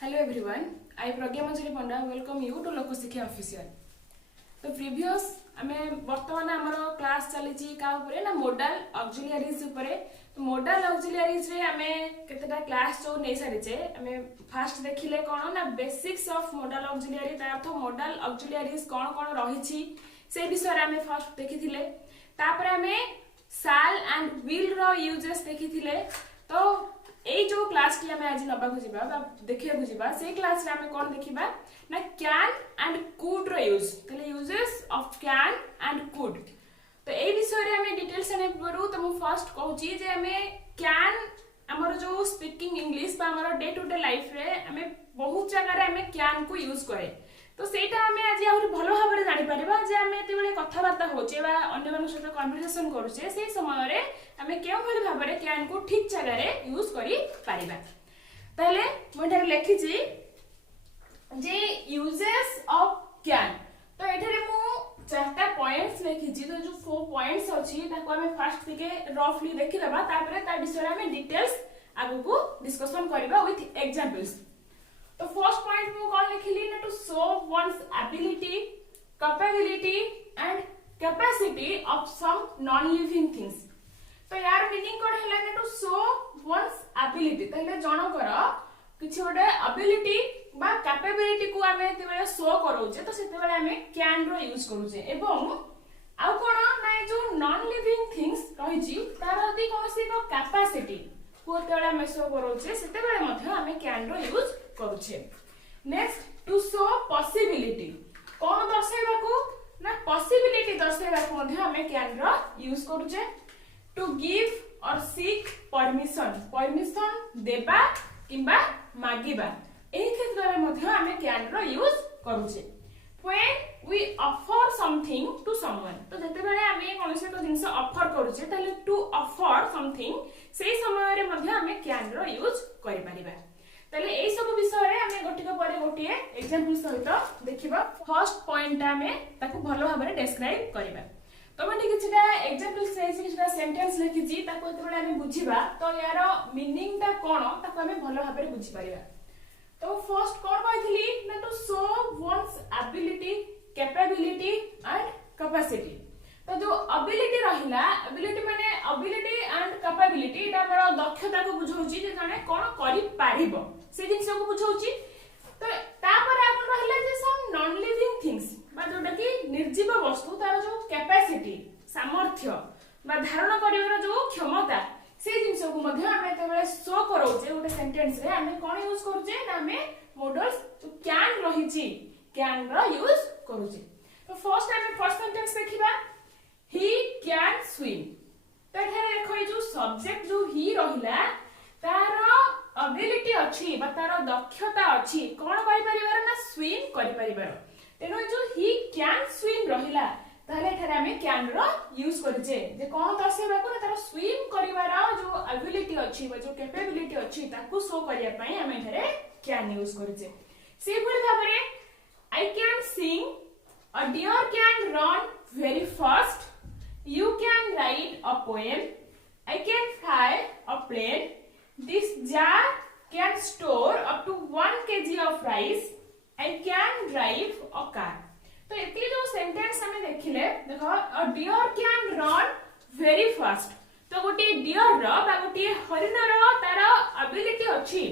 Hello everyone, I Pragya Manjari Panda welcome you to Loko Shikha Official. तो previous आमे वर्तमान हमरो class चली छी का ऊपर ना मॉडल ऑक्सिलियरीज ऊपर तो मॉडल ऑक्सिलियरीज रे आमे केतेटा क्लास जो नै सारी छे आमे फर्स्ट देखिले कोन ना बेसिक्स ऑफ मॉडल ऑक्सिलियरी ता अर्थ मॉडल ऑक्सिलियरीज कोन कोन रही छी से विषय रे आमे फर्स्ट देखिथिले तापर आमे शाल एंड विल रो यूजेस देखिथिले तो ए जो क्लास की हमें आज नबा को जिबा देखिया को जिबा से क्लास रे हमें कोन देखिबा ना कैन एंड कुड रो यूज तले uses of can and could तो ए विषय रे हमें डिटेल्स ने करू तो मु फर्स्ट कहूची जे हमें कैन हमर जो स्पीकिंग इंग्लिश बा हमर डे टू डे लाइफ रे हमें बहुत जगह रे हमें कैन को यूज करे तो सेटा हमें आज आउर भलो भाबरे जानि परिबा जे हमें एते बेले कथा बार्ता होचे बा अन्य मानक सहित कन्वर्सेशन करूचे से समय रे हमें केउ भली भाबरे कैन को ठीक जगह रे यूज करी परिबा तले मोठे लिखि छी जे यूजेस ऑफ कैन तो एठरे मु चारटा पॉइंट्स लिखि छी तो जो 4 पॉइंट्स अछि ताको हमें फर्स्ट के रफली देखि लेबा तापर ता विषय हमें डिटेल्स आगु को डिस्कशन करबा विथ एग्जांपल्स तो फर्स्ट पॉइंट मु कोन लिखिली ना to show one's ability capability and capacity of some non living things तो यार मीनिंग कोन हैला ना टू शो वन्स एबिलिटी तले जनकर किछि ओडे एबिलिटी बा कैपेबिलिटी को हमें तेबे शो करूचे तो सेते बेले हमें कैन रो यूज करूचे एवं आउ कोन ना जो नॉन लिविंग थिंग्स रही छी तार यदि कोनसी को कैपेसिटी को तेबे हमें शो करूचे सेते बेले मध्ये हमें कैन रो यूज करूचे नेक्स्ट टू शो पॉसिबिलिटी कोन दर्शाइबा को ना पॉसिबिलिटी दर्शाइबा को मध्ये हमें कैन रो यूज करूचे टू गिव और सीक परमिशन देबा किबा मागिबा एही क्षेत्र रे मध्ये हमें कैन रो यूज करूचे when we offer something to someone तो जते बेले हमें कोनसे को जिंस ऑफर करूचे ताले टू ऑफर समथिंग सेही समय रे मध्ये हमें कैन रो यूज करि परिबा ताले एई सब विषय रे हमें गोटिक परे गोटिए एग्जांपल सहित देखिबा फर्स्ट पॉइंट हमें ताको भलो भाबरे डिस्क्राइब करिबा तो मैं किछटा एग्जांपल से किछटा सेंटेंस लिखि छी ताको एतबेले हमें बुझिबा तो यार मीनिंग ता कोन ताको हमें भलो भाबरे बुझि परिबा तो फर्स्ट कोन कहथिली ना to show one's ability capability and capacity तो जो एबिलिटी रहिला एबिलिटी माने एबिलिटी एंड कैपेबिलिटी एटा हमर दक्षता को बुझौची जे जाने कोन करि पारिबो से जिंस को बुझौची तो तापर आगु रहिला जे सम नॉन लिविंग थिंग्स बा जोटा कि निर्जीव वस्तु तार जो कैपेसिटी सामर्थ्य बा धारण करिवार जो क्षमता से जिंस को मध्ये हमें तेबे शो करोचे गोटे सेंटेंस रे हमें कोन यूज करूचे ना हमें मॉडल्स तो कैन रहिची कैन रो यूज करूचे तो फर्स्ट हमें फर्स्ट सेंटेंस देखिबा he can swim तो एठारे देखो जो सब्जेक्ट जो ही रहिला तार एबिलिटी अछि बा तार दक्षता अछि कोन करि परिबार ना स्विम करि परिबार तेनो जो he can swim रहिला ताले एठारे हमें कैन रो यूज करजे जे कोन दर्शाइबा को तार स्विम करिवार जो एबिलिटी अछि बा जो कैपेबिलिटी अछि ताकू शो करिया पई हमें एठारे कैन यूज करजे से भली भाबरे I can sing a deer can run very fast you can write a poem I can fly a plane this jar can store up to 1 kg of rice I can drive a car तो एतली जो sentence हमें देखिले देखो a deer can run very fast तो गोटे dear रो बा गोटे हरिण रो तार एबिलिटी अछि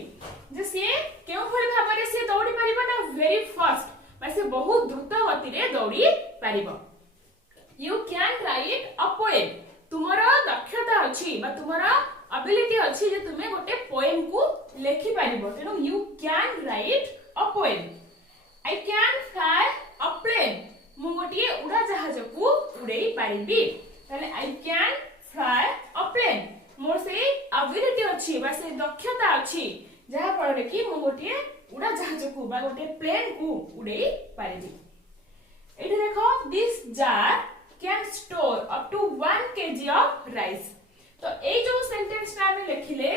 जे से केउ भली भाबरे से दौड़ी परिबो ना वेरी फास्ट बा से बहुत द्रुत गति रे दौड़ी परिबो you can write a poem तुमरो दक्षता अछि बा तुमरो एबिलिटी अछि जे तुमे गोटे पोएम को लेखि परिबो तेनो you can write a poem I can fly a plane मु गोटे उड़ा जहाज को उड़ेई परिबी तले I can fly a plane मोर से एबिलिटी अछि बा से दक्षता अछि जहा पर कि मु गोटे उड़ा जहाज को बा गोटे प्लेन को उड़ेई परिबी एठी देखो this jar can store up to 1 kg of rice तो ए जो सेंटेंस ना में लिखिले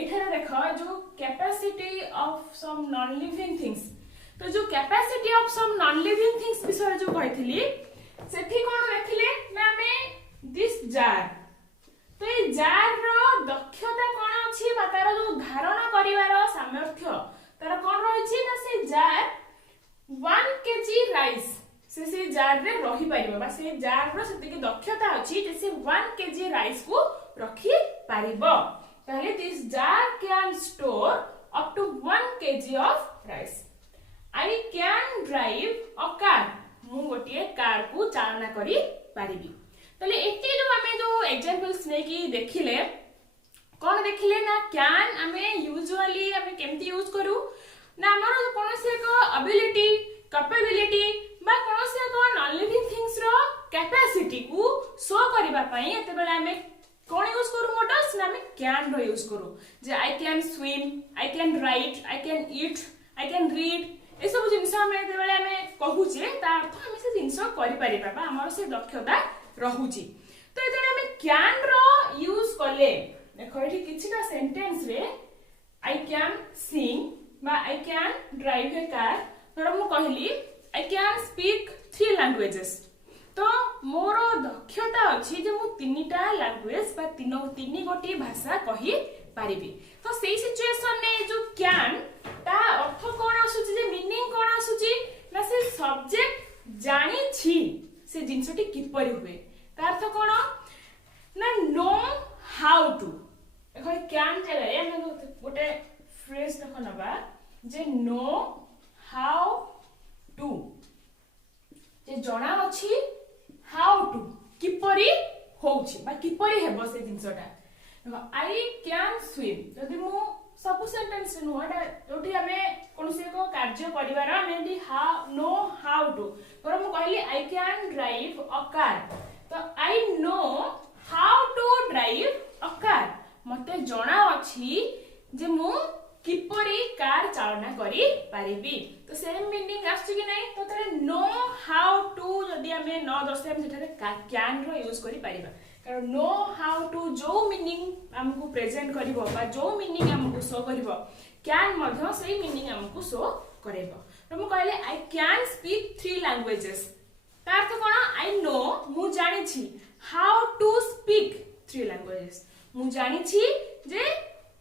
एठारे देखो जो capacity of some non living things तो जो capacity of some non living things विषय जो कहिथिली सेठी कोन लिखिले ना में दिस जार तो ए जार रो दक्षता कोन अछि बा तार जो धारण करिवार सामर्थ्य तार कौन रही ना से जार 1 kg राइस से जार रे रही पारिबो बा से जार रो सेति की दक्षता अछि जे से 1 kg राइस को रखी पारिबो ताले this jar can store up to 1 kg of rice I can drive a car मु गोटिए कार को चालना करी पारिबी ताले एते जो हमें जो एग्जांपल्स ने की देखिले कौन देखिले ना कैन हमें यूजुअली हमें केमती यूज करू ना हमर कोनोसी एक एबिलिटी कैपेबिलिटी बा कोनोसी एक नॉन लिविंग थिंग्स रो कैपेसिटी को शो करबा पई एते बेले हमें कौन यूज करू मोटर्स ना हमें कैन रो यूज करू जे I can swim I can write I can eat I can read ए सब जिंस हमें एते बेले हमें कहूचे ता अर्थ हमें से जिंस करि परिबा बा हमर से दक्षता रहुची तो एते हमें कैन रो यूज करले देखो एठी किछटा सेंटेंस रे आई कैन सिंग बा आई कैन ड्राइव ए कार धर मु कहली आई कैन स्पीक 3 लैंग्वेजेस तो मोर दक्षता अछि जे मु तीनटा लैंग्वेज बा तीन गोटी भाषा कहि पारिबी तो सेही सिचुएशन ने जो कैन ता अर्थ कोन आसुची जे मीनिंग कोन आसुची ना से सब्जेक्ट जानि छी से जिंसटी किपरि हुए ता अर्थ कोन ना नो हाउ टू देखो कैन जगह हम गोटे फ्रेज देखो नबा जे नो हाउ टू जे जणा अछि हाउ टू किपरि होउछि बा किपरि हेबो से जिंसटा देखो आई कैन स्विम जदि मु सब सेंटेंस नु एटा जोटी हमें कोनसे को कार्य परिवार हमें भी नो हाउ टू पर मु कहली I can drive a car तो I know how to drive a car मते जणा अछि जे मु किपरि कार चालना करी पारिबी तो सेम मीनिंग आछि कि नै तो तरे नो हाउ टू जदी हमें न दर्शे हम सेठारे कैन रो यूज करी पारिबा कारण नो हाउ टू जो मीनिंग हमको प्रेजेंट करिवो बा जो मीनिंग हमको शो करिवो कैन मध्य सेही मीनिंग हमको शो करेबो तो मु कहले आई कैन स्पीक 3 लैंग्वेजेस तार अर्थ कोन आई नो मु जानि छी हाउ टू स्पीक 3 लैंग्वेजेस मु जानि छी जे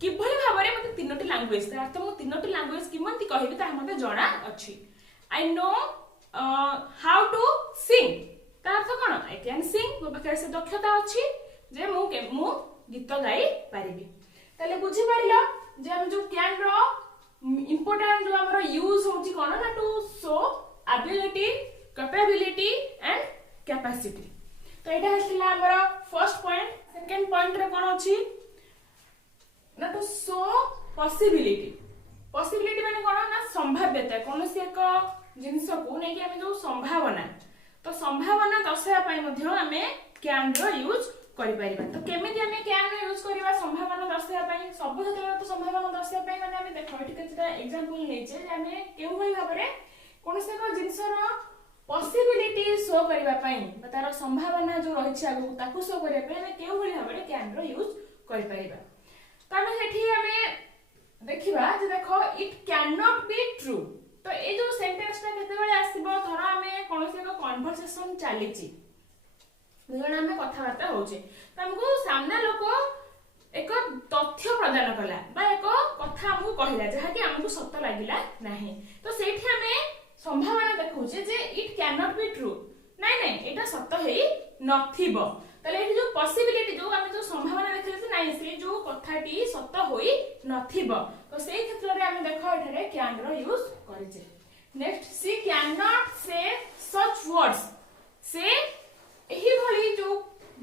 किभली भाबरे मते तीनोटी लैंग्वेज तार अर्थ मु तीनोटी लैंग्वेज किमंती कहबी ता मते जणा अछि I know how to sing तार अर्थ कोन आई कैन सिंग मो पाखे से दक्षता अछि जे मु गीत गाई पारिबी तले बुझी पारिलो जे हम जो कैन रो इंपोर्टेंट जो हमरो यूज होची कोन ना to show ability capability and capacity तो एटा हसिला हमरो फर्स्ट पॉइंट सेकंड पॉइंट रे कोन अछि ना टू शो पॉसिबिलिटी माने कोन ना संभाव्यता कोनोसी एक जिंस को नै कि हम जो संभावना तो संभावना दर्शाया पई मध्ये हमें कैन रो यूज करि परिबा तो केमिति हमें कैन रो यूज करिबा संभावना दर्शाया पई सब क्षेत्र तो संभावना दर्शाया पई माने हमें देखो एठी केटा एग्जांपल नेचे जे हमें केउ भई भाबरे कोनोसी एक जिंस रो पॉसिबिलिटी शो करिबा पई तार संभावना जो रहिछि आगु ताकू शो करिबा पई हमें केउ भई भाबरे कैन रो यूज करि परिबा तमे सेठी हमें देखिबा जे देखो it can not be true तो ए जो सेंटेंस ता केते बेले आसीबो धर हमें कोनोसी एक कन्वर्सेशन चालीची दुजण हमें कथा वार्ता होचे त हमको सामना लोक एक तथ्य प्रदान कला बा एक कथा हमको कहिला जहा कि हमको सत्य लागिला नाही तो सेठी हमें संभावना देखौचे जे it can not be true नाही नाही एटा सत्य हेई नथिबो तले ए जो पॉसिबिलिटी जो हम जो संभावना देखले से नाही से जो कथाटी सत्य होई नथिबो तो सेही क्षेत्र रे हम देखो एठारे कैन रो यूज करिचे next she can not say such words से एही भली जो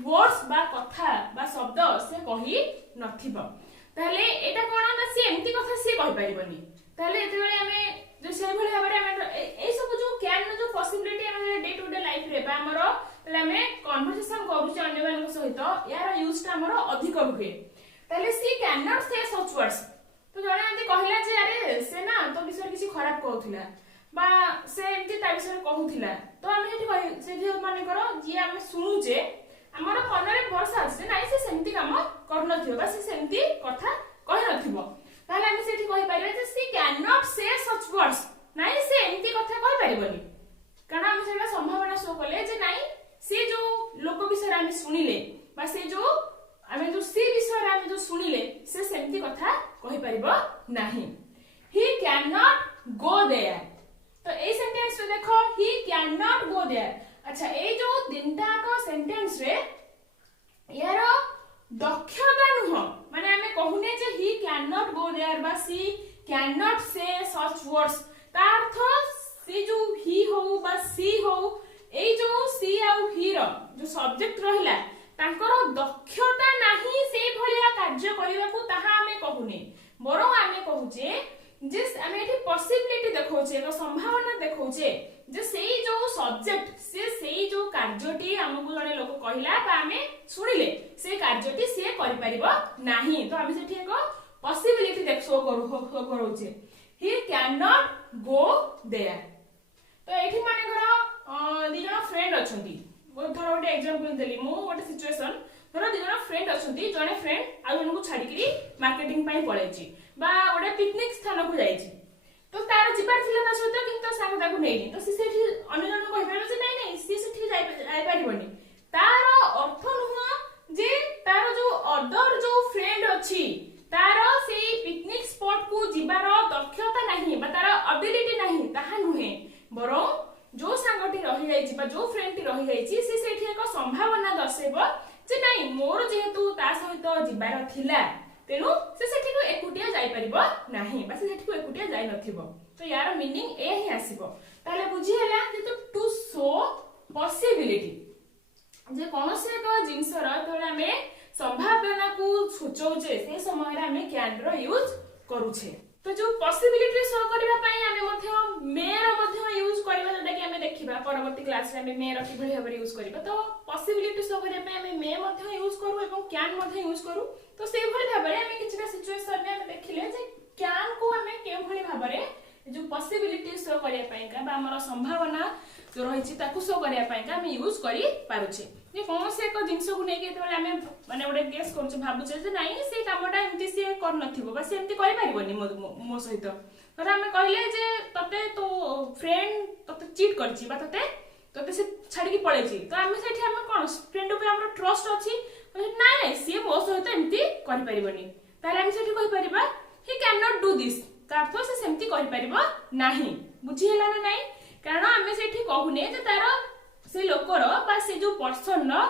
वर्ड्स बा कथा बा शब्द से कहि नथिबो तले एटा कोन ना से एम्ति कथा से कहि परिबनी तले एते बेले हमें जो से भली भाबरे हम ए सब जो कैन जो पॉसिबिलिटी हम डे टू डे लाइफ रे बा हमरो तले हमें कन्वर्सेशन करूचे अन्य मानक सहित यार यूज ता हमरो अधिक हुए तले सी can not say such words तो जणे एंती कहिला जे अरे से ना तो विषय किसी खराब कहउथिला बा से एंती ता विषय कहउथिला तो हम एठी कहि से जे माने करो जे हम सुनुचे हमरो मनरे भरोसा আছে নাই से सेमती काम करनथियो बा से सेमती कथा कहि नथिबो ताले हम सेठी कहि पारिबे जे सी can not say such words নাই से एमती कथा कहि पारिबोनी कारण हम सेटा संभावना शो कले जे নাই से जो लोक विषय हम सुनिले बा से जो हम जो सी विषय हम जो सुनिले से सेमती कथा कहि पारिबो नाही he cannot go there। तो ए सेंटेंस रे देखो he cannot go there। अच्छा ए जो तीनटा को सेंटेंस रे यार दक्षता नुह माने आमे कहूने जे he cannot go there बा she cannot say such words ता अर्थ से जो he हो बा she हो ए जो she आउ he रो जो सब्जेक्ट रहिला तांकर दक्षता नाही से भलिया कार्य करिवा को ताहा आमे कहूने बरो आमे कहूचे जिस आमे एठी पॉसिबिलिटी देखौचे एक संभावना देखौचे जे सेई जो सब्जेक्ट सेई जो कार्यटी हमकु जने लोक कहिला बा आमे सुनिले से कार्यटी से करि परिबो नाही तो आमे सेठी एक पॉसिबिलिटी देख शो करूचे he can not go there. तो एठी माने घर दि जण फ्रेंड अछंती वो धर गोटे एग्जांपल देली मु गोटे सिचुएशन धर दि जण फ्रेंड अछंती जने फ्रेंड आ जणको छाडी करी मार्केटिंग पई पळेची बा गोटे पिकनिक स्थान को जाईची तो तार जिबार थिला ता सहित किंतु साग ताकू नेनी तो सेठी अन्य जण को कहबे जे नाही नाही सी सेठी जाई परिबनी तार अर्थ नुह जे तार जो अदर जो फ्रेंड अछि तार सेई पिकनिक स्पॉट को जिबार दक्षता नाही बा तार एबिलिटी नाही ताहा नुहे बरो जो सांगटी रही जाईची बा जो फ्रेंड टी रही जाईची से सेठी एक संभावना दर्शेबो जे नाही मोर जेहेतु ता सहित जिबार थिला तेनु से सेठी को एकुटिया जाई परिबो नाही बा से सेठी को एकुटिया जाई नथिबो तो यार मीनिंग ए ही आसीबो ताले बुझी हैला जे तो टू शो पॉसिबिलिटी जे कोनोसे एक जिंस रो तोले हमें संभावना को सूचौजे से समय रे हमें कैन रो यूज करूछे तो जो पॉसिबिलिटी शो करबा पई हमें मध्य मे रो मध्य यूज करबा जेटा कि हमें देखिबा परवर्ती क्लास रे हमें मे रो कि भली भाबरे यूज करबा तो पॉसिबिलिटी शो करबा पई हमें मे मध्य यूज करू एवं कैन मध्य यूज करू तो से भली भाबरे हमें किछटा सिचुएशन रे हमें देखिले जे कैन को हमें के भली भाबरे जो पॉसिबिलिटी शो करिया पई का बा हमर संभावना जो रहिछि ताकू शो करिया पई का हमें यूज करि पारुछे जे कोन से एक जिंस को नै के तोले हमें माने ओडे गेस करूछ भाबुछे जे नाही से कामटा एमती से कर नथिबो बा से एमती करि पारिबोनी मो सहित तर हमें कहले जे तते तो फ्रेंड तते चीट करछि बा तते से छाडी की पळेछि तो हमें सेठी हमें कोन फ्रेंड ऊपर हमर ट्रस्ट अछि नाही नाही से मो सहित एमती करि पारिबोनी ताले हम सेठी कहि परिबा he can not do this ता अर्थ से सेमती करि परिबो नाही बुझी हैला ना नाही कारण हमें सेठी कहूने जे तार से लोकर बा से जो पर्सन रो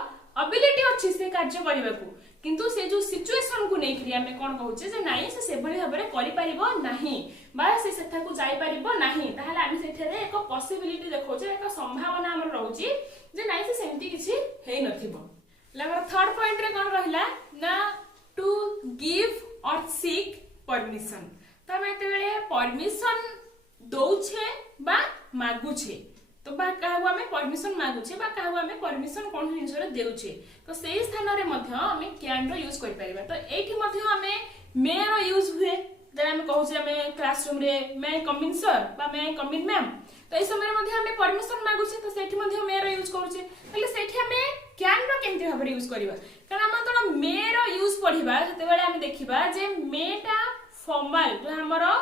एबिलिटी अछि से कार्य करबा को किंतु से जो सिचुएशन को नै करी हमें कोन कहूचे जे नाही से सेभली भाबरे करि परिबो नाही बा से सेथा को जाई परिबो नाही ताहाले हम सेठरे एक पॉसिबिलिटी देखौचे एक संभावना हमर रहउची जे नाही से सेमती किछि हेइ नथिबो। लगर थर्ड पॉइंट रे कोन रहिला ना टू गिव और सीक परमिशन तो हम एते बेले परमिशन दउछे बा मागुछे तो बा कहबो हमें परमिशन मागुछे बा कहबो हमें परमिशन कोन जिंस रे देउछे तो सेही स्थान रे मध्य हमें कैन रो यूज करि परिबा तो एठी मध्य हमें मे रो यूज हुए जे हम कहूछे हमें क्लासरूम रे मे कम इन सर बा मे कम इन मैम तो ए समय मध्य हमें परमिशन मागुछे तो सेठी मध्य मे रो यूज करूछे तले सेठी हमें कैन रो केमति भाबरे यूज करिबा कारण हम तो मे रो यूज पढिबा जते बेले हम देखिबा जे मेटा फॉर्मल जो हमरो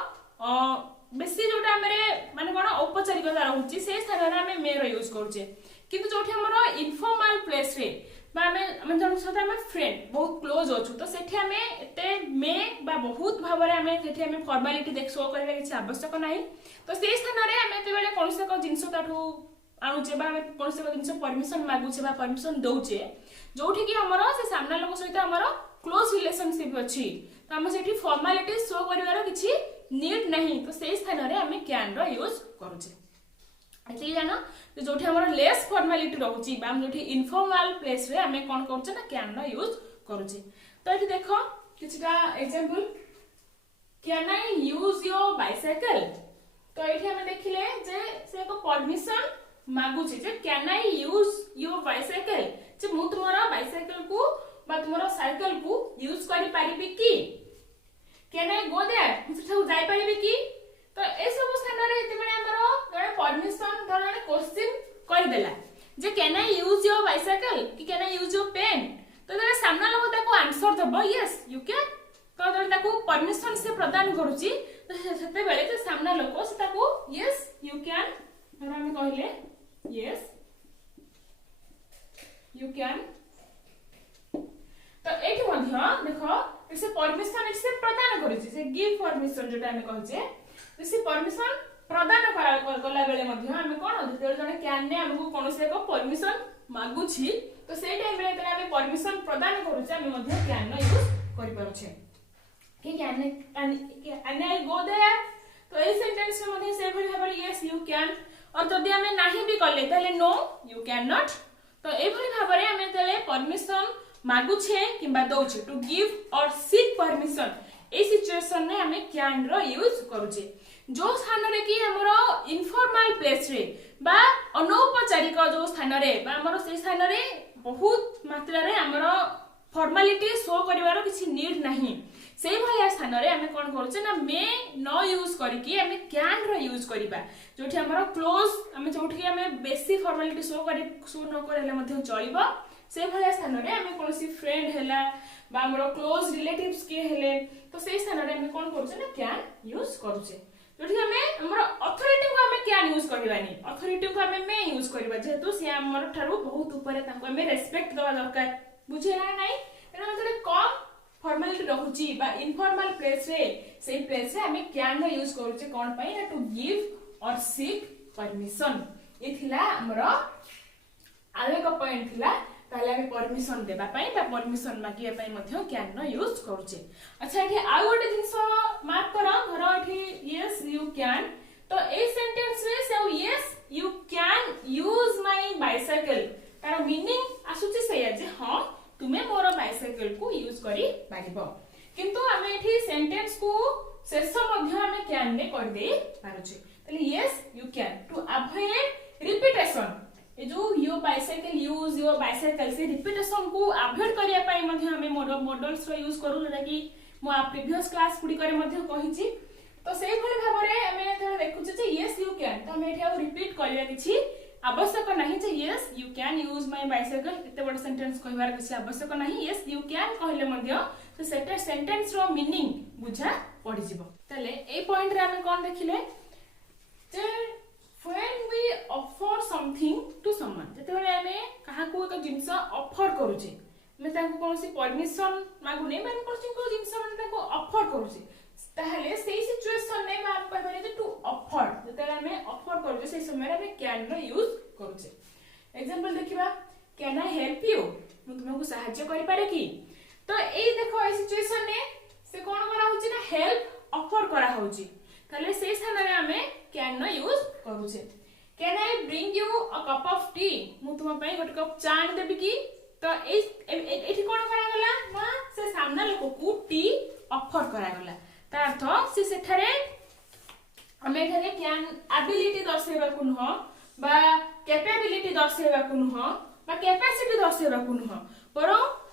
बेसी जोटा हमरे माने कोन औपचारिकता रहउची से स्थान रे हमें मे रो यूज करूचे किंतु जोठी हमरो इनफॉर्मल प्लेस रे बा हमें जन साथ हम फ्रेंड बहुत क्लोज होछु तो सेठी हमें एते मे बा बहुत भाबरे हमें सेठी हमें फॉर्मालिटी देख शो करले किछ आवश्यक नाही तो से स्थान रे हमें एते बेले कोनसे को जिंस ताठू आनुचे बा हमें कोनसे को जिंस परमिशन मागुचे बा परमिशन दउचे जोठी कि हमरो से सामना लोक सहित हमरो क्लोज रिलेशनशिप अछि तो हम सेठी फॉर्मालिटी शो करिवार किछि नीड नहीं तो से स्थान रे हमें कैन रो यूज करूचे एति जानो तो जोठी हमर लेस फॉर्मालिटी रहउची बा हम जोठी इनफॉर्मल प्लेस रे हमें कोन करउचे ना कैन रो यूज करूचे तो एठी देखो किछटा example can I use your bicycle तो एठी हमें देखिले जे से को परमिशन मागुची जे can I use your bicycle जे मु तुमरा बाइसाइकिल को बा तुमरा साइकिल को यूज करि पारिबी की कैन आई गो देयर मुझे जाई पारिबी की तो ए सब स्थान रे एते बेले हमरो गरे परमिशन धरने क्वेश्चन कर देला जे can I use your bicycle कि can I use your pen तो जरे सामना लोग ताको आंसर दबो यस यू कैन तो जरे ताको परमिशन से प्रदान करूची तो सेते बेले जे सामना लोग से ताको यस यू कैन धर हम कहले यस यू कैन तो एठी मध्य देखो से परमिशन से प्रदान करूची से गिव परमिशन जोटा हम कहचे से परमिशन प्रदान कला बेले मध्य आमे कोन जते जने कैन ने हमकु कोनोसे एक परमिशन मागुछि तो से टाइम रे तने आमे परमिशन प्रदान करूचे आमे मध्य कैन न यूज करि पारुछे ठीक है and I go there तो ए सेंटेंस में मध्य से भली भाबरे yes you can और जदि आमे नाही भी करले तले no you cannot तो ए भली भाबरे आमे तले परमिशन मागुछे किबा दउछे टू गिव और सीक परमिशन ए सिचुएशन में आमे कैन रो यूज करूचे जो स्थान रे कि हमरो इनफॉर्मल प्लेस रे बा अनौपचारिक जो स्थान रे बा हमरो से स्थान रे बहुत मात्रा रे हमरो फॉर्मालिटी शो करिवारो किछि नीड नाही सेही भलिया स्थान रे हमें कोन करूचे ना मे न यूज करिकि हमें कैन रो यूज करिबा जोठी हमरो क्लोज हमें जोठी हमें बेसी फॉर्मालिटी शो न करले मध्ये चलिबो सेही भलिया स्थान रे हमें कोनसी फ्रेंड हैला बा हमरो क्लोज रिलेटिव्स के हेले तो सेही स्थान रे हमें कोन करूचे ना कैन यूज करूचे जोठी हमें हमरो अथॉरिटी को हमें कैन यूज करिबानी अथॉरिटी को हमें मे यूज करिबा जेतु से हमरो थारु बहुत ऊपर ताको हमें रेस्पेक्ट दवा दरकार बुझेला नाही एना मतलब कम फॉर्मालिटी रहुची बा इनफॉर्मल प्लेस रे सेही प्लेस रे हमें कैन यूज करूचे कोन पई ना टू गिव और सीक परमिशन ए थिला हमरो आले को पॉइंट थिला ताले हमें परमिशन देबा पई बा परमिशन मागिए पई मध्य कैन यूज करूचे अच्छा एठी आ गोटे जिंसो मार्क करो धरो एठी यस यू कैन तो ए सेंटेंस रे से yes you can use my bicycle तार मीनिंग आसुची सेया जे हां तुमे मोर बाइसाइकल को यूज करी पारिबो किंतु हमें एठी सेंटेंस को शेष मध्य हमें कैन ने कर दे पारुचे तले yes you can to avoid repetition ए जो your bicycle use your bicycle से रिपीटेशन को अवॉइड करिया पई मध्य हमें मॉडल्स रो यूज करू जेटा कि मो प्रीवियस क्लास गुडी करे मध्य कहिची तो सेही भली भाबरे हमें तो देखुचे जे यस यू कैन तो हमें एठी आ रिपीट करिया किछि आवश्यक नहीं जे yes you can use my bicycle एते बड़ सेंटेंस कहबार किछि आवश्यक नहीं यस यू कैन कहले मध्य तो सेटा सेंटेंस रो मीनिंग बुझा पड़ी जिवो तले ए पॉइंट रे हमें कोन देखिले जे when we offer something to someone जते बेले हमें कहा को एक जिंस ऑफर करूचे मैं ताको कोनसी परमिशन मागु नै मैं कोनसी को जिंस मैं ताको ऑफर करूचे ताहले सेही सिचुएशन ने मैं आपको कहबे जे टू ऑफर जते हमें ऑफर करूचे सेही समय हमें कैन रो यूज करूचे एग्जांपल देखिबा कैन आई हेल्प यू मैं तुमको सहायता करि पारे की तो ए देखो ए सिचुएशन ने से कोन करा होची ना हेल्प ऑफर करा होची ताले सेही स्थान रे हमें कैन नो यूज करूचे can I bring you a cup of T मु तुम पई गोटे कप चा आनि देबी की तो एठी कोन करा गला ना से सामना लोक को टी ऑफर करा गला ता अर्थ से सेठारे हमें एठारे कैन एबिलिटी दर्शाइबा को न बा कैपेबिलिटी दर्शाइबा को न बा कैपेसिटी दर्शाइबा को न पर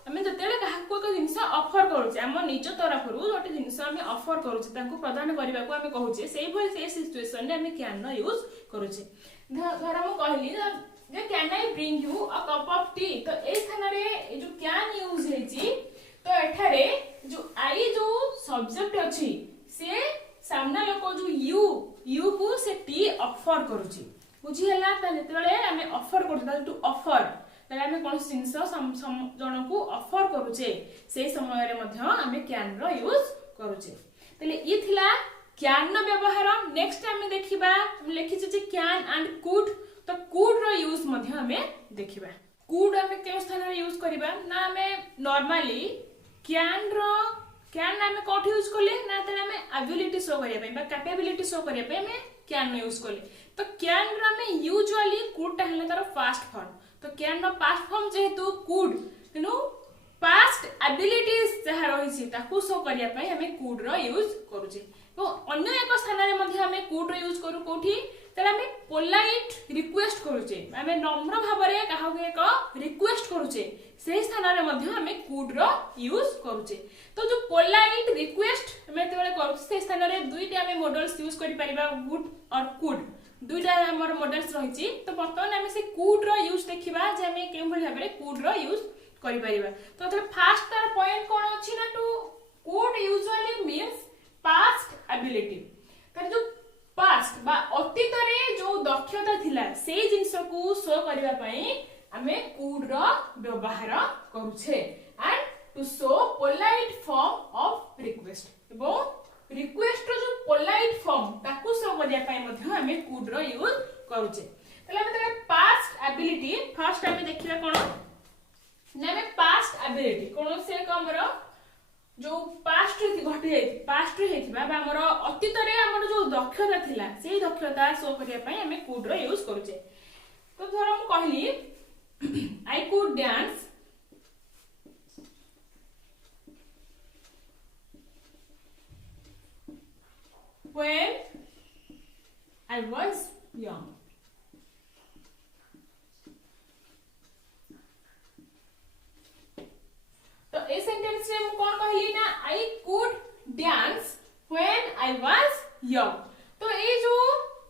हमें जतेले कहा को एक जिंस ऑफर करूचे हम निज तरफरु गोटे जिंस हमें ऑफर करूचे तांको प्रदान करबा को हमें कहूचे सेही भली से सिचुएशन रे हमें कैन न यूज करूचे धर हम कहली जे can I bring you a cup of tea तो ए स्थान रे जो कैन यूज हेची तो एठारे जो आई जो सब्जेक्ट अछि से सामना लोक जो यू को से टी ऑफर करूची बुझी हला त जेतेले हमें ऑफर करता टू ऑफर तले हमें कोन जिंस जण को ऑफर करूचे से समय रे मध्य हमें कैन रो यूज करूचे तले ई थिला कैन नो व्यवहार नेक्स्ट हमें देखिबा हम लिखिचे जे कैन एंड कुड तो कुड रो यूज मध्य हमें देखिबा कुड हमें के स्थान रे यूज करिबा ना हमें नॉर्मली कैन हमें कोठी यूज करले ना तले हमें एबिलिटी शो करिया पे बा कैपेबिलिटी शो करिया पे हमें कैन यूज करले तो कैन रो हमें यूजुअली कुड ता हले तार फास्ट फॉर्म तो कैन नो पास्ट फॉर्म जेहेतु कुड नो पास्ट एबिलिटीज जहा रहिछि ताकू शो करिया पई हमें कुड रो यूज करूचे तो अन्य एक स्थान रे मध्ये हमें कुड रो यूज करू कोठी तले हमें पोलाइट रिक्वेस्ट करूचे हमें नम्र भाबरे काहा को एक रिक्वेस्ट करूचे से स्थान रे मध्ये हमें कुड रो यूज करूचे तो जो पोलाइट रिक्वेस्ट हमें तेबे करूचे से स्थान रे दुईटा हमें मॉडल्स यूज करि परिबा वुड और कुड दुईटा हमर मॉडल्स रहिछि तो वर्तमान हमें से कुड रो यूज देखिबा जे हमें केउ भली भाबरे कुड रो यूज करि परिबा तो मतलब फर्स्ट तार पॉइंट कोन अछि ना to could usually means past ability तर जो पास्ट बा अतीत रे जो दक्षता थिला से जिंस को शो करबा पई हमें कुड रो व्यवहार करूछे and to show polite form of request एबो रिक्वेस्ट रो जो पोलाइट फॉर्म ताको एबिलिटी फर्स्ट आम देखा कौन ना आम पास्ट एबिलिटी कौन से एक हमर जो पास्ट घटी जाई पास्ट हेतिबा बा हमर अतीत रे हमर जो दक्षता थिला सेही दक्षता शो करिया पई हमें कुड रो यूज करूचे। तो धर हम कहली आई could dance when I was young। तो ए सेंटेंस रे मु कोन कहली ना आई could dance when I was young. तो ए जो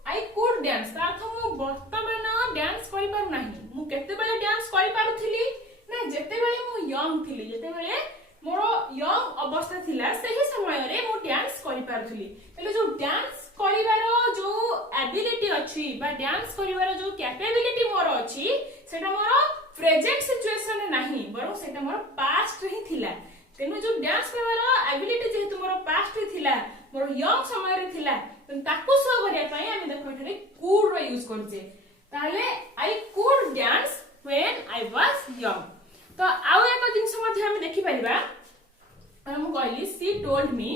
आई कुड डांस ता अर्थ मु वर्तमान डांस करि पारु नाही मु केते बेले डांस करि पारुथिली ना जेते बेले मु यंग थिली जेते बेले मोर यंग अवस्था थिला सेही समय रे मु डांस करि पारुथिली। तले जो डांस करिवारो जो एबिलिटी अछि बा डांस करिवारो जो कैपेबिलिटी मोर अछि सेटा मोर प्रेजेंट सिचुएशन नाही बरो सेटा मोर पास्ट रे ही थिला। तेनु जो डांस करवारो एबिलिटी जेहेतु मोर पास्ट रे थिला मोर यंग समय रे थिला ताकू शो करिया पई हम देखो एठारे कुड रो यूज करजे ताले आई could dance when I was young. तो आउ एक जिंस मध्ये हम देखि परिबा हम कहली she told me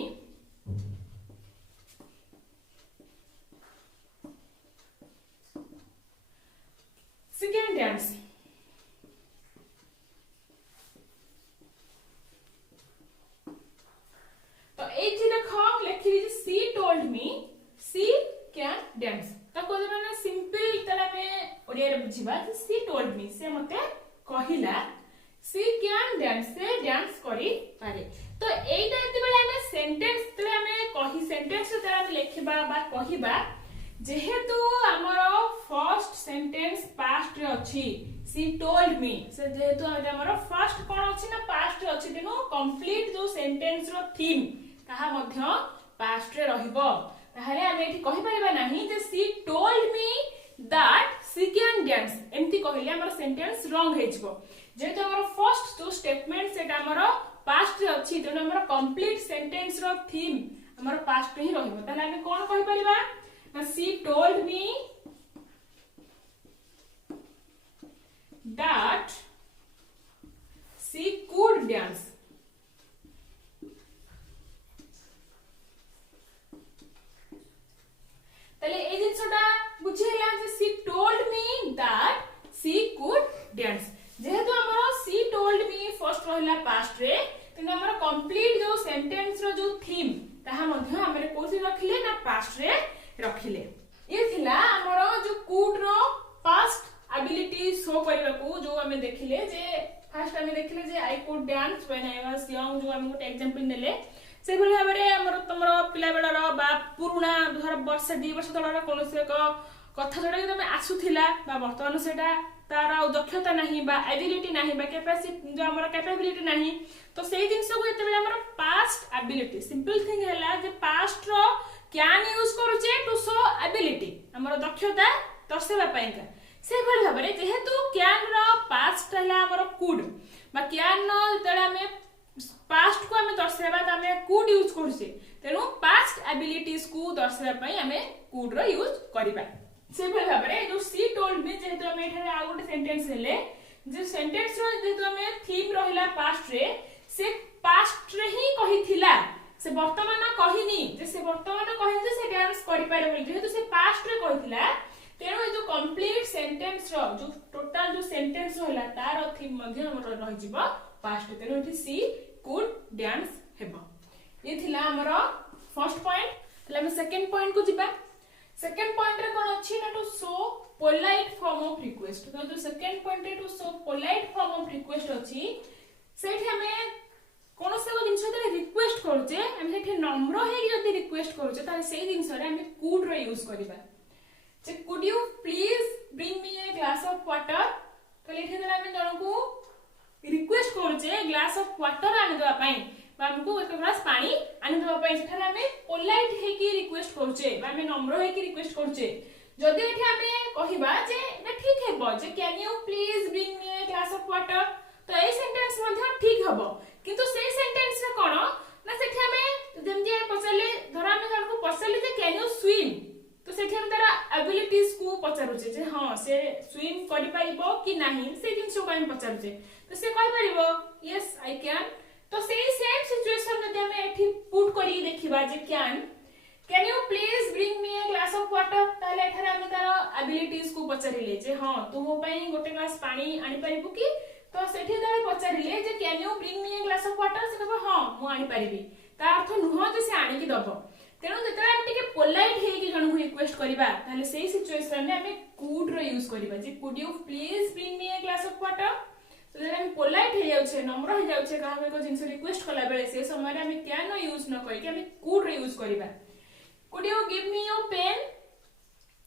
she can dance. तो एठी देखो लिखि she told me she can dance. तो को माने सिंपल तला में ओडिया रे बुझिबा सी टोल्ड मी से मते कहिला सी कैन डांस से डांस करी पारे। तो एटा एते बेले हमें सेंटेंस तले हमें कहि सेंटेंस तले हम लिखबा बा कहिबा जेहेतु हमरो फर्स्ट सेंटेंस पास्ट रे अछि सी टोल्ड मी से जेहेतु हमरो फर्स्ट कोन अछि ना पास्ट रे अछि तेनो कंप्लीट जो सेंटेंस रो थीम ताहा मध्य पास्ट रे रहिबो ताहाले हम एठी कहि परिबा नाही जे she told me that she can dance एम्ति कहिले हमर सेंटेंस रॉन्ग हे जबो जेहेतु हमर फर्स्ट जो स्टेटमेंट सेटा हमर पास्ट रे अछि तेनो हमर कंप्लीट सेंटेंस रो थीम हमर पास्ट रे ही रहिबो ताले हम कोन कहि परिबा ना she told me that she could dance. तले ए जिंसटा बुझिला जे she told me that she could dance जेहेतु हमर सी टोल्ड मी फर्स्ट रहला पास्ट रे तेन हमर कंप्लीट जो सेंटेंस रो जो थीम ताहा मध्ये हमरे कोथि रखिले ना पास्ट रे रखिले। ये थिला हमर जो कुड रो पास्ट एबिलिटी शो करबाकू जो हमें देखिले जे फर्स्ट हमें देखिले जे I could dance when I was young जो हम गोटे एग्जांपल नेले से भली भाबरे हमर तमरो पिला बेलार बा पुराना धर वर्ष 2 वर्ष तलर कोनसे एक कथा जोडा कि तमे आसुथिला बा वर्तमान सेटा तार दक्षता नाही बा एबिलिटी नाही बा कैपेसिटी जो हमर कैपेबिलिटी नाही तो सेही जिंस को एते बेला हमर पास्ट एबिलिटी सिंपल थिंग हैला जे पास्ट रो कैन यूज करूचे टू शो एबिलिटी हमर दक्षता दर्शावा पयका से भली भाबरे जेहेतु कैन रो पास्ट हैला हमर कुड बा कैन नो जेतला हमें पास्ट को हमें दर्शावा त हमें कुड यूज करूचे तेनु पास्ट एबिलिटीज को दर्शावा पई हमें कुड रो यूज करिबा। से भली भाबरे जो सी टोल्ड मी जेहेतु हमें एठारे आ गोटे सेंटेंस हेले जे सेंटेंस रो जेहेतु हमें थीम रहिला पास्ट रे से पास्ट रे ही कहिथिला से वर्तमान कहिनी जे से वर्तमान कहि जे से डांस करि पारे बोली जेहेतु से पास्ट रे कहिथिला तेनो जो कंप्लीट सेंटेंस रो जो टोटल जो सेंटेंस रहला तार थीम मध्ये हमर रहि जिवो पास्ट तेनो एठी सी कुड डांस हेबो। ये थिला हमर फर्स्ट पॉइंट तले हम सेकंड पॉइंट को जिबा। सेकंड पॉइंट रे कोन अछि ना to show polite form of request. तो जो सेकंड पॉइंट रे to show polite form of request अछि सेठी हमें कोन से को जिंस रे रिक्वेस्ट करूचे हम सेठी नम्र हे कि जदी रिक्वेस्ट करूचे ताले सेही जिंस रे हम कुड रे यूज करबा जे could you please bring me a glass of water. तो लेखे देला हम जण को रिक्वेस्ट करूचे ग्लास ऑफ वाटर आनि दवा पई बा हमको एक ग्लास पानी आनि दवा पई सेठाले हम पोलाइट हे कि रिक्वेस्ट करूचे बा हम नम्र हे कि रिक्वेस्ट करूचे जदी एठी हम कहिबा जे ना ठीक हेबो जे can you please bring me a glass of water तो ए सेंटेंस मध्ये ठीक हबो किंतु से सेंटेंस रे कोन ना सेठी हम जेम जे पछले धरा हम जण को पछले जे कैन यू स्विम तो सेठी हम तारा एबिलिटीज को पचारुचे जे हाँ से स्विम करि परिबो कि नाही से जिंस को हम पचारुचे तो से कहि परिबो यस आई कैन तो से सेम सिचुएशन जदि हम एठी पुट करी देखिबा जे can you please bring me a glass of water ताले एठारे हम तार एबिलिटीज को पचारिले जे हां तू मो पई गोटे ग्लास पानी आनी परिबु कि तो सेठी तारे पचारिले जे can you bring me a glass of water से कहबो हां मु आनी परिबी ता अर्थ नुह जे से आनी कि दबो तेणु जेतरा हम टिके पोलाइट हे कि जण को रिक्वेस्ट करबा ताले सेही सिचुएशन में हमें कुड रो यूज करबा जे could you please bring me a glass of water तो जे हम पोलाइट हे जाउछे नम्र हे जाउछे काहा को जिंस रिक्वेस्ट कला बेले से समय रे हम कैन नो यूज न कहि कि हम कुड रो यूज करबा could you give me your pen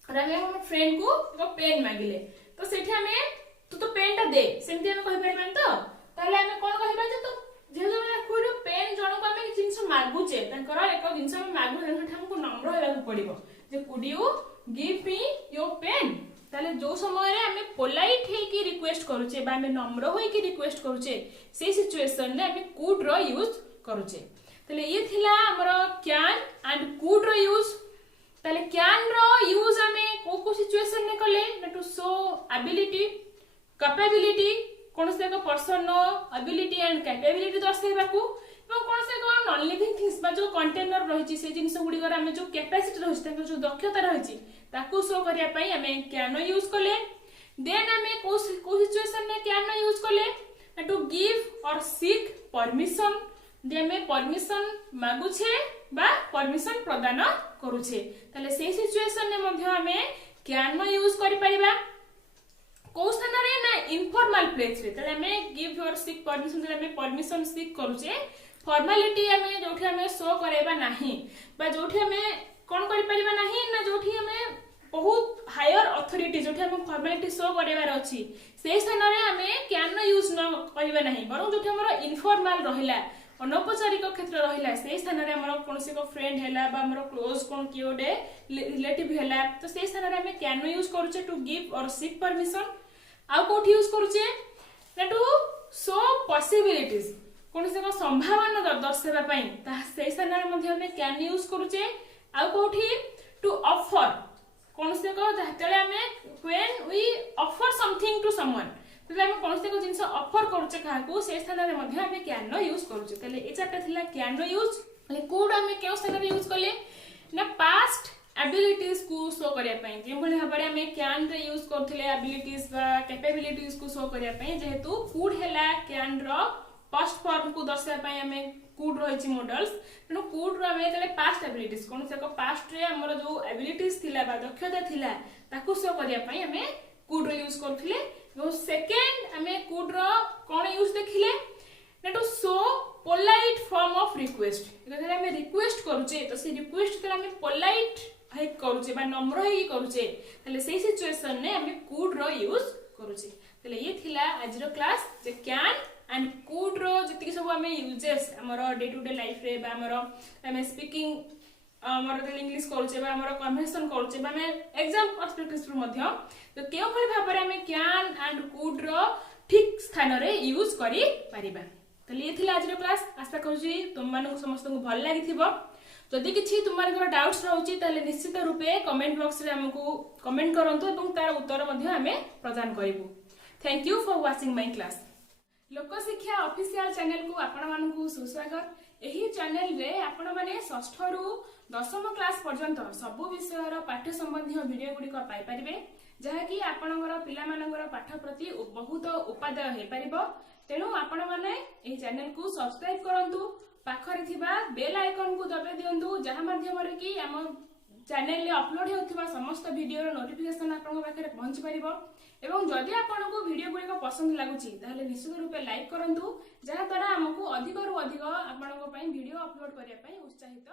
और हम फ्रेंड को एक पेन मांगिले तो सेठी हमें तू पेन टा दे सेमती हम कहि परबन तो ताले हम कोन कहिबा जे तो जेहे हम कोन पेन जण को हम जिंस मागुचे तंकर एक जिंस हम मागु तंकर हमको नम्र हेला पड़िबो जे could you give me your pen ताले जो समय रे हम पोलाइट हे की रिक्वेस्ट करूचे बा हम नम्र होई की रिक्वेस्ट करूचे से सिचुएशन रे हम कुड रो यूज करूचे ताले ये थिला हमर कैन एंड कुड रो यूज ताले कैन रो यूज हमें को सिचुएशन ने कले ना टू शो एबिलिटी कैपेबिलिटी कोन से को पर्सन नो एबिलिटी एंड कैपेबिलिटी दर्शाइबा को एवं कोन से को नॉन लिविंग थिंग्स बा जो कंटेनर रहिछि से जिंस गुडी कर हम जो कैपेसिटी रहिछि ताको जो दक्षता रहिछि ताको शो करिया पई हमें कैन यूज कले देन हमें को सिचुएशन ने कैन यूज कले ना टू गिव और सीक परमिशन जे हमें परमिशन मागुछे बा परमिशन प्रदान करूछे ताले से सिचुएशन ने मध्ये हमें कैन यूज करि परिबा को स्थान रे ना इनफॉर्मल प्लेस रे ताले हमें गिव और सीक परमिशन ताले हमें परमिशन सीक करूछे फॉर्मेलिटी हमें जोठी हमें शो करेबा नाही बा जोठी हमें कोन करि परिबा नाही ना जोठी हमें बहुत हायर अथॉरिटी जोठी हम फॉर्मेलिटी शो करेबार अछि से स्थान रे हमें कैन यूज न करिबा नाही बरं जोठी हमर इनफॉर्मल रहिला अनौपचारिक क्षेत्र रहिला से स्थान रे हमर कोनसे को फ्रेंड हैला बा हमर क्लोज कोन कियोडे रिलेटिव हैला तो से स्थान रे हमें कैन यूज करूचे टू गिव और सीक परमिशन आ कोठी यूज करूचे ना टू शो पॉसिबिलिटीज कोनसे को संभावना दर्शाइबा पई ता से स्थान रे मध्ये हमें कैन यूज करूचे आ कोठी टू ऑफर कोनसे को जतले हमें when we offer something to someone तले हम कोनसे को जिंस ऑफर करूचे काहा को से स्थान रे मध्ये हमें कैन नो यूज करूचे तले ए चारटा थिला कैन नो यूज ले कुड हमें केउ स्थान रे यूज करले ना पास्ट एबिलिटीज को शो करिया पई जे भले हबरे हमें कैन रे यूज करथिले एबिलिटीज बा कैपेबिलिटीज को शो करिया पई जेहेतु कुड हैला कैन रो पास्ट फॉर्म को दर्शाया पई हमें कुड रहिछि मॉडल्स तेनु कुड रो हमें तले पास्ट एबिलिटीज कोन से को पास्ट रे हमर जो एबिलिटीज थिला बा दक्षता थिला ताकू शो करिया पई हमें कुड रो यूज करथिले और सेकंड हमें कुड रो कोन यूज देखिले ना to show polite form of request जदि हमें रिक्वेस्ट करूचे तो से रिक्वेस्ट तले हमें पोलाइट है करूचे बा नम्र है करूचे तले सेही सिचुएशन ने हमें कुड रो यूज करूचे तले ये थिला आज रो क्लास जे कैन एंड कुड रो जति सब हमें यूजेस हमर डे टू डे लाइफ रे बा हमर हमें स्पीकिंग हमर द इंग्लिश करूचे बा हमर कन्वर्सेशन करूचे बा हमें एग्जाम पर्सपेक्टिव रो मध्य तो केउ भली भाबरे हमें कैन एंड कुड रो ठीक स्थान रे यूज करि परिबा तले ये थिला आज रो क्लास आशा करूची तुम मानको समस्त को भल लागिथिबो जदि किछि तुमार डाउट्स रहउची ताले निश्चित रूपे कमेंट बॉक्स रे हमको कमेंट करंतु एवं तार उत्तर मध्ये हमें प्रदान करिवु thank you for watching my class Lok Shiksha official channel को आपण मानकु सुस्वागत एही चैनल रे आपण माने षष्ठ रु 10वीं क्लास पर्यंत सब विषय रो पाठ्य संबंधी वीडियो गुडी को पाई परिबे जहा कि आपणकर पिला मानकर पाठ प्रति बहुत उपादेय हे परिबो तेनु आपण माने एही चैनल को सब्सक्राइब करंतु पाखरे थिबा बेल आइकन को दबे दियंतु जहा माध्यम रे कि हम चैनल रे अपलोड हेउथिबा समस्त वीडियो रो नोटिफिकेशन आपन पाखरे पहुंच परिबो एवं जदि आपन को वीडियो गुडी को पसंद लागुची ताले निश्चित रूपे लाइक करंतु जहा द्वारा हमकु अधिक रु अधिक आपन को पई वीडियो अपलोड करिया पई उत्साहित